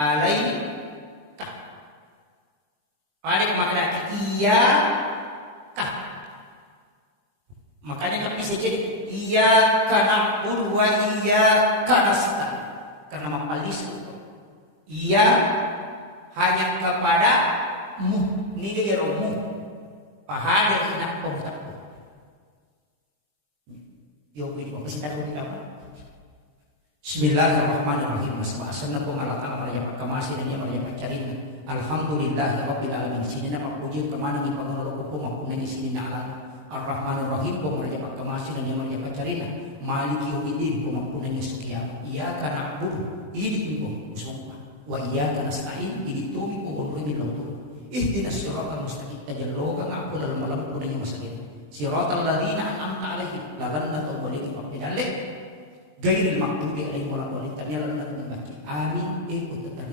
alaika. Pada makna iya kah. Makanya nggak bisa jadi iya karena wa iya karena karena mapalis iya hanya kepada mu ni dia romu pahada ina pomsa yo bini ko kasi dalo kita. Bismillahirrahmanirrahim. Asma-asna po malakang Maria pagkamasi na niya Maria pagcarin. Alhamdulillah Rabbil alamin. Sini na magpuji kemana ng Panginoon ko po mapunay sini na alam. Ar-Rahmanir-Rahim po Maria pagkamasi na niya Maria pagcarin. Maliki yawmiddin po mapunay niya sukiya. Iyaka na'budu ini po usumpa. Wa iyaka nasta'in ini tumi po kung rin ilaw to. Ihdinas siratal mustaqim. Tajallo kang ako lalo malam po na niya masagin. Siratal ladina an'amta alaihim. Laban na to balik ipapinalik. Gairil maghdubi alaihim waladdallin. Amin.